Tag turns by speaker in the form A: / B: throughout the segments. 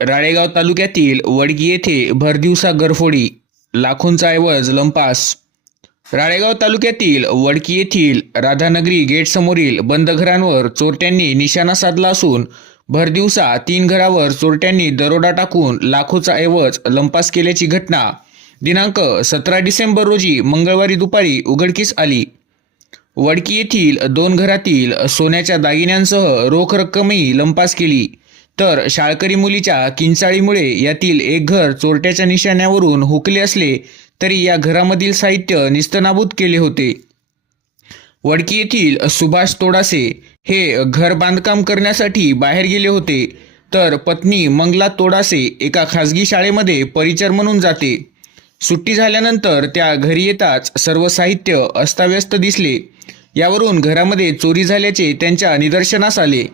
A: राळेगाव तालुक्यातील वडगी येथे भरदिवसा घरफोडी लाखोंचा ऐवज लंपास. राळेगाव तालुक्यातील वडकी येथील राधानगरी गेटसमोरील बंद घरांवर चोरट्यांनी निशाणा साधला असून भरदिवसा तीन घरावर चोरट्यांनी दरोडा टाकून लाखोचा ऐवज लंपास केल्याची घटना. दिनांक सतरा डिसेंबर रोजी मंगळवारी दुपारी उघडकीस आली. वडकी येथील दोन घरातील सोन्याच्या दागिन्यांसह रोख रक्कमही लंपास केली. तर शाळकरी मुलीच्या किंचाळीमुळे यातील एक घर चोरट्याच्या निशाण्यावरून हुकले असले तरी या घरामधील साहित्य निस्तनाबूत केले होते. वडकी येथील सुभाष तोडासे हे घर बांधकाम करण्यासाठी बाहेर गेले होते. तर पत्नी मंगला तोडासे एका खासगी शाळेमध्ये परिचर म्हणून जाते. सुट्टी झाल्यानंतर त्या घरी येताच सर्व साहित्य अस्ताव्यस्त दिसले. यावरून घरामध्ये चोरी झाल्याचे त्यांच्या निदर्शनास आले.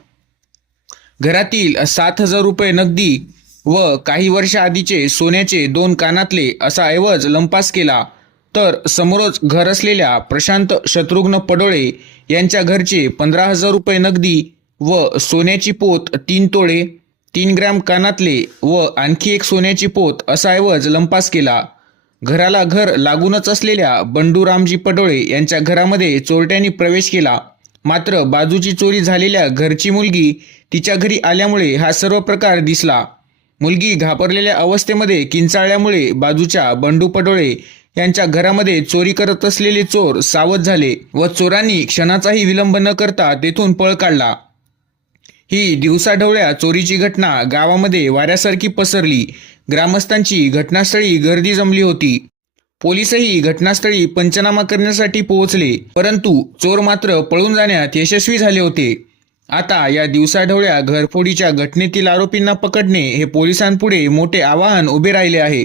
A: घरातील सात हजार रुपये नगदी व काही वर्षाआधीचे सोन्याचे दोन कानातले असा ऐवज लंपास केला. तर समोरच घर असलेल्या प्रशांत शत्रुघ्न पडोळे यांच्या घरचे पंधरा हजार रुपये नगदी व सोन्याची पोत तीन तोळे तीन ग्रॅम कानातले व आणखी एक सोन्याची पोत असा ऐवज लंपास केला. घराला घर लागूनच असलेल्या बंडू रामजी पडोळे यांच्या घरामध्ये चोरट्यांनी प्रवेश केला. मात्र बाजूची चोरी झालेल्या घरची मुलगी तिच्या घरी आल्यामुळे हा सर्व प्रकार दिसला. मुलगी घाबरलेल्या अवस्थेमध्ये किंचाळल्यामुळे बाजूच्या बंडू पडोळे यांच्या घरामध्ये चोरी करत असलेले चोर सावध झाले व चोरांनी क्षणाचाही विलंब न करता तेथून पळ काढला. ही दिवसाढवळ्या चोरीची घटना गावामध्ये वाऱ्यासारखी पसरली. ग्रामस्थांची घटनास्थळी गर्दी जमली होती. पोलिसही घटनास्थळी पंचनामा करण्यासाठी पोहोचले परंतु चोर मात्र पळून जाण्यात यशस्वी झाले होते. आता या दिवसाढवळ्या घरफोडीच्या घटनेतील आरोपींना पकडणे हे पोलिसांपुढे मोठे आवाहन उभे राहिले आहे.